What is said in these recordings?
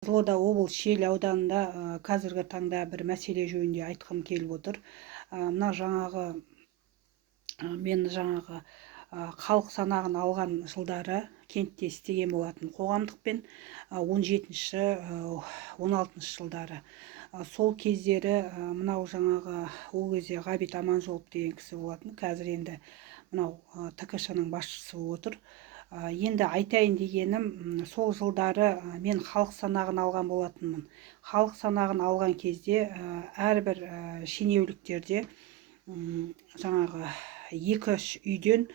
Қызылорда облыс Шел ауданында қазіргі таңда бір мәселе жөнінде айтқым келіп отыр. Мына мен халық санағын алған жылдары кентте істеген болатын қоғамдықпен 17-ші 16-шы жылдары. Сол кездері мынау ол кезде Ғабит Аманжолов деген кісі болатын. Қазір енді мынау ТКШ-ның басшысы болып отыр. Енді айтайын дегенім, сол жылдары мен халық санағын алған болатынмын. Халық санағын алған кезде әрбір шенеуліктерде 2-3 үйден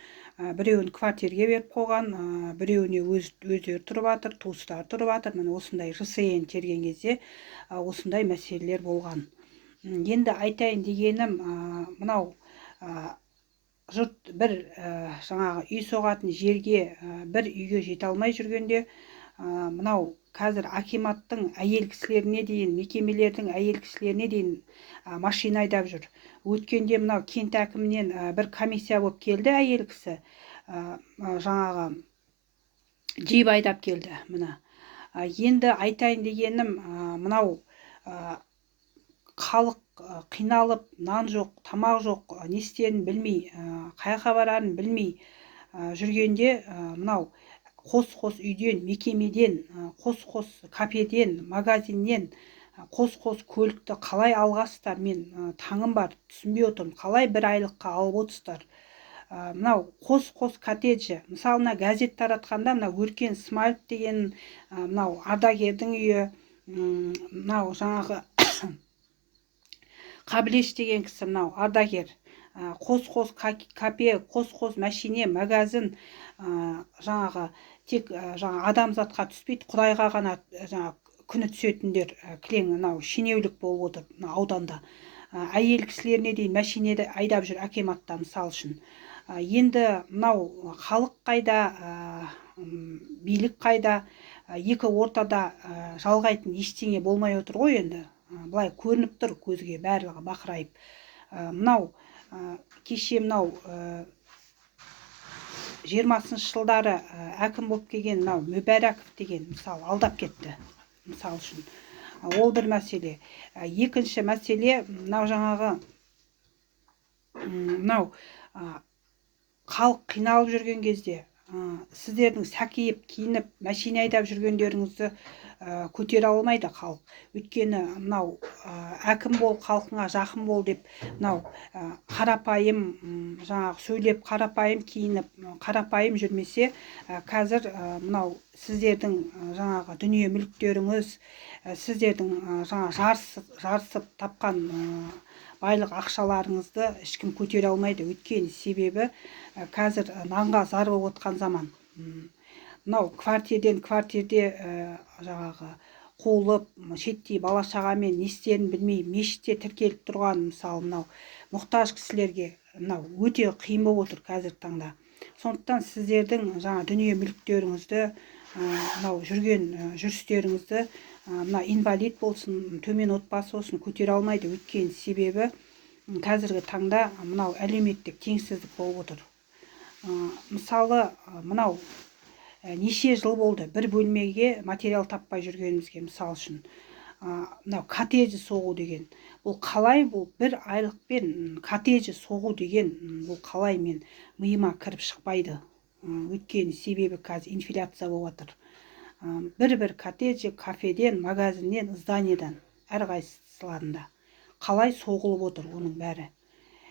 біреуін квартирге беріп қойған, біреуіне өздері тұрып жатыр, туыстары тұрып жатыр. Міне осындай ЖСН терген кезде осындай мәселелер болған. Енді айтайын дегенім, мынау жұрт бір үй соғатын жерге, бір үйге жете алмай жүргенде, мынау қазір акиматтың әйел кісілеріне дейін, мекемелердің әйел кісілеріне дейін машина айдап жүр. Өткенде мынау кент әкімінен бір комиссия болып келді, әйел кісі джип айдап келді. Енді айтайын дегенім, мынау халық қиналып, нан жоқ, тамақ жоқ, не істерін білмей, қай барарын білмей жүргенде, мынау қос үйден, мекемеден, қос кафеден, магазиннен қос көлікті қалай алғасыздар? Мен таңым бар, түсінбей отырмын. Қалай бір айлыққа алып отырсыздар? Мынау қос коттеджі. Мысалы, мына газет таратқанда, мына Өркен Смайлов деген мынау ардагердің үйі, мынау Қабілеш деген кісі, мынау ардагер, қос кафе, қос мәшине, магазин, тек адамзатқа түспейді, Құдайға ғана күні түсетіндер кілең, мынау шенеулік болып отыр ауданда. Әйел кісілеріне дейін мәшинеде айдап жүр акиматта, мысал үшін. Енді мынау халық қайда, билік қайда, екі ортада жалғайтын ештеңе болмай отыр ғой енді. Былай көрініп тұр көзге, барлығы бақырайып. Мынау кеше мынау 20-шы жылдары әкім болып келген мынау Мүбәраков деген, мысалы, алдап кетті, мысал үшін. Ол бір мәселе. Екінші мәселе, мынау халық қиналып жүрген кезде, сіздердің сәкиіп, киініп, мәшине айдап жүргендеріңізді көтере алмайды халық. Өйткені мынау әкім бол, халқыңа жақын бол деп, мынау қарапайым сөйлеп, қарапайым киініп, қарапайым жүрмесе, қазір мынау сіздердің дүние мүліктеріңіз, сіздердің жарысып тапқан байлық ақшаларыңызды ешкім көтере алмайды. Өйткені себебі қазір нанға зар болып отқан заман. Мынау квартирде қолып, шеттей бала шағамен не істерін білмей, мешітте тіркеліп тұрған, мысалы, мынау мұқтаж кісілерге мынау өте қиын болып отыр қазіргі таңда. Сондықтан сіздердің дүние мүліктеріңізді, мынау жүрген жүрістеріңізді, мына инвалид болсын, төмен отбасы болсын, көтере алмайды. Өйткені себебі қазіргі таңда мынау әлеуметтік теңсіздік болып отыр. Мысалы, мынау неше жыл болды бір бөлмеге материал таппай жүргенімізге, мысал үшін. Мынау коттеджі соғу деген. Бұл қалай, бұл бір айлықпен коттеджі соғу деген, бұл қалай, мен миыма кіріп шықпайды. Өйткені себебі қазір инфляция болып жатыр. Бір коттеджі, кафеден, магазиннен, зданиедан, әрқайсыларында қалай соғылып отыр оның бәрі.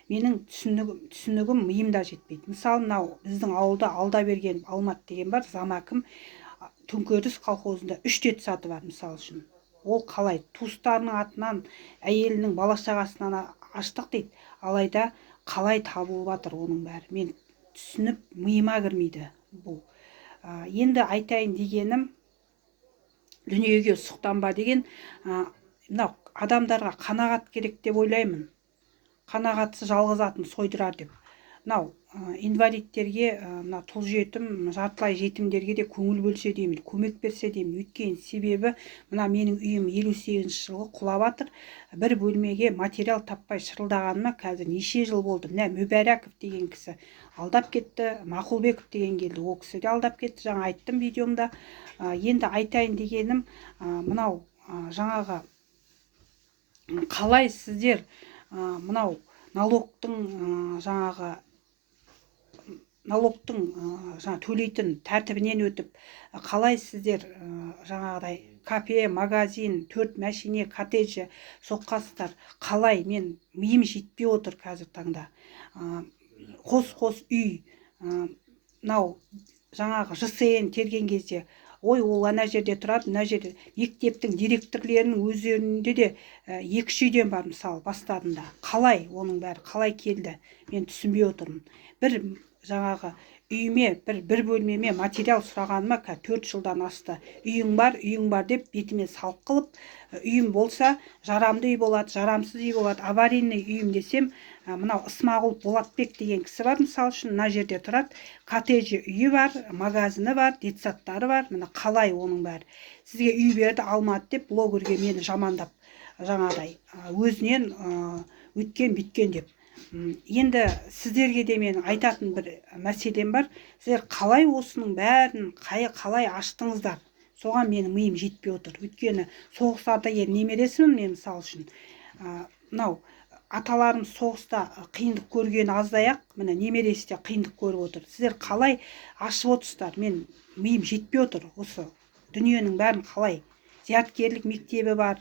Менің түсінігім миымда жетпейді. Мысалы, мынау біздің ауылда Алдаберген Алмат деген бар, замәкім, Төңкеріс колхозында 3 детсады бар, мысал үшін. Ол қалай? Туыстарының атынан, әйелінің бала шағасынан аштық дейді. Алайда қалай табылып жатыр оның бәрі? Мен түсініп, миыма кірмейді бұл. Енді айтайын дегенім, дүниеге сұқтанба деген, мынау адамдарға қанағат керек деп ойлаймын. Қанағатсыз жалғыз атын сойдырар деп. Мынау инвалидтерге, мына тұл жетім, жартылай жетімдерге де көңіл бөлсе деймін, көмек берсе деймін. Өйткені себебі мына менің үйім 58-ші жылғы құлап жатыр. Бір бөлмеге материал таппай шырылдағаныма қазір неше жыл болды. Мына Мүбәраков деген кісі алдап кетті, Мақұлбеков деген келді, ол кісі де алдап кетті. Жаңа айттым видеомда. Енді айтайын дегенім мынау жаңағы қалай сіздер мынау налогтың жаңа төлейтін тәртібінен өтіп қалай сіздер жаңағыдай кафе, магазин, 4 мәшине, коттеджі соққасыздар. Қалай мен миым жетпей отыр қазір таңда. Қос үй мынау жаңағы ЖСН терген кезде ой ол ана жерде тұрады, мына жерде мектептің директорлерінің өздерінде де 2-3 үйден бар мысалы бастадында. Қалай оның бәрі қалай келді? Мен түсінбей отырмын. Бір жаңағы үйіме бір бөлмеме материал сұрағаныма 4 жылдан асты. Үйің бар деп бетіме салық қылып, үйім болса жарамды үй болады, жарамсыз үй болады, аварийный үйім десем, мынау Ысмағұл Болатбек деген кісі бар, мысалы үшін мына жерде тұрады, коттеджі үйі бар, магазины бар, детсаттары бар. Мына қалай оның бәрі? Сізге үй берді алмады деп блогерге мені жамандап, жаңағыдай өзінен өткен біткен деп. Енді сіздерге де мен айтатын бір мәселем бар. Сіздер қалай осының бәрін қалай аштыңыздар? Соған менің миым жетпей отыр. Өйткені соғыс ардагері немересімін мен, мысалы үшін. Мынау аталарым соғыста қиындық көрген аздай-ақ, міне немересі де қиындық көріп отыр. Сіздер қалай ашып отырсыздар? Мен миым жетпей отыр. Осы дүниенің бәрін қалай? Зияткерлік мектебі бар.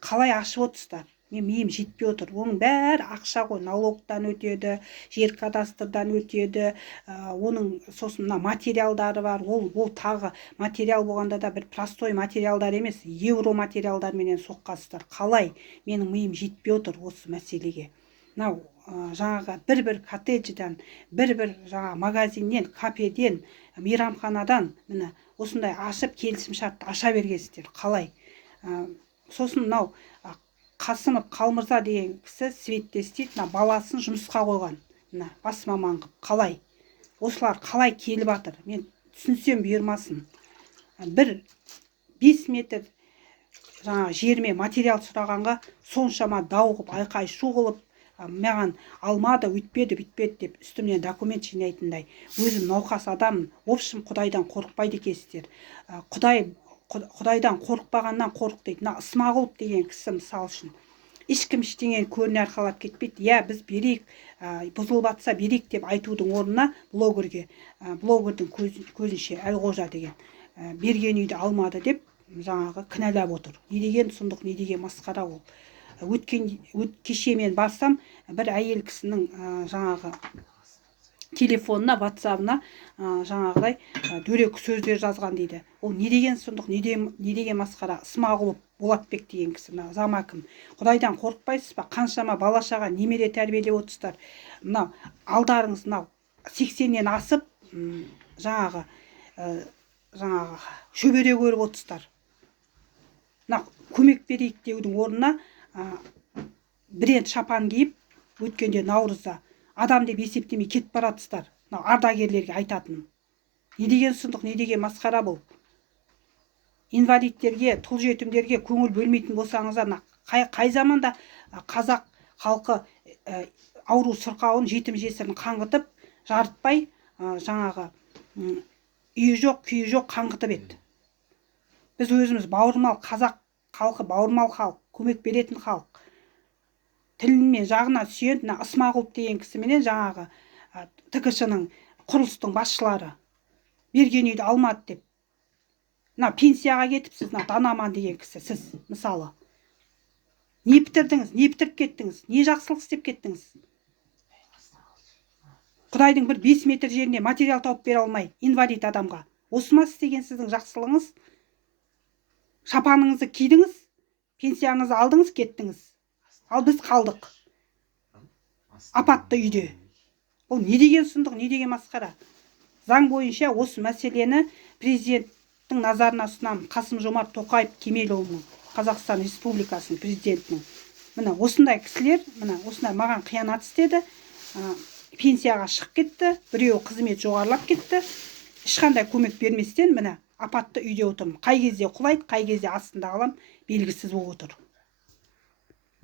Қалай ашып отырсыздар? Мен миым жетпей отыр. Оның бәрі ақша ғой, налогтан өтеді, жер кадастрдан өтеді, оның сосын мына материалдары бар. Ол тағы материал болғанда да бір простой материалдар емес, евро материалдарменен соққасыздар. Қалай? Менің миым жетпей отыр осы мәселеге. Мынау жаңағы бір коттеджден, бір жаңағы магазиннен, кафеден, мейрамханадан міне осындай ашып келісім шартты аша бергенсіздер. Қалай? Сосын мынау Қасымов Қалмырза деген кісі Светте істейді, баласын жұмысқа қойған, бас маман қылып. Қалай? Осылар қалай келіп жатыр? Мен түсінсем бұйырмасын. 5 метр жаңағы жерме материал сұрағанға соншама дау қылып, айқай шу қылып, маған алмады, өйтпеді, бүйтпеді деп үстімнен документ жинайтындай. Өзім науқас адаммын. Общем, Құдайдан қорықпайды екенсіздер. Құдайдан қорықпағаннан қорық дейді. Ысмағұлов деген кісі, мысалы үшін, ешкім ештеңені көріне арқалап кетпейді. Біз берейік, бұзылып жатса берейік деп айтудың орнына блогердің көзінше Әлғожа деген берген үйді алмады деп жаңағы кінәлап отыр. Не деген сұмдық, не деген масқара ол. Кеше мен барсам, бір әйел кісінің жаңағы телефонына, ватсабына жаңағыдай дөрекі сөздер жазған дейді. Ол не деген сұмдық, не деген масқара? Ысмағұлов Болатбек деген кісі, зам әкім. Құдайдан қорықпайсыз ба? Қаншама бала-шаға немере тәрбиелеп отырсыздар. Мынау алдарыңыз 80-нен асып, жаңағы шөбере көріп отырсыздар. Көмек берейік деудің орнына бренд шапан киіп, өткенде наурызда адам деп есептемей кетіп баратсыздар. Ардагерлерге айтатыным. Не деген сұмдық, не деген масқара бұл? Инвалидтерге, тұл жетімдерге көңіл бөлмейтін болсаңыздар, қай заманда қазақ халқы ауру сырқауын, жетім жесірін қаңғытып, жарытпай, жаңағы үйі жоқ, күйі жоқ қаңғытып еді. Біз өзіміз бауырмал қазақ халқы, бауырмал халық, көмек беретін халық. Тілінмен жағына сүйен, Ысмағұлов деген кісіменен жаңағы ТКШ-ның құрылыстың басшылары берген үйді алмады деп. Пенсияға кетіпсіз, Данаман деген кісі, сіз мысалы. Не бітірдіңіз, не бітіріп кеттіңіз, не жақсылық істеп кеттіңіз? Құдайдың бір 5 метр жеріне материал тауып бере алмай, инвалид адамға. Осы ма істеген сіздің жақсылығыңыз? Шапаныңызды кидіңіз, пенсияңызды алдыңыз, кеттіңіз. Ал біз қалдық апатты үйде. Ол не деген сұмдық, не деген масқара? Заң бойынша осы мәселені президенттің назарына ұсынамын. Қасым-Жомарт Тоқаев Кемелұлының, Қазақстан Республикасының президентінің. Міне осындай кісілер, міне осындай маған қиянат істеді. Пенсияға шығып кетті, біреу қызмет жоғарылап кетті. Ешқандай көмек берместен міне апатты үйде отырмын. Қай кезде құлайды, қай кезде астында қалам белгісіз болып отыр.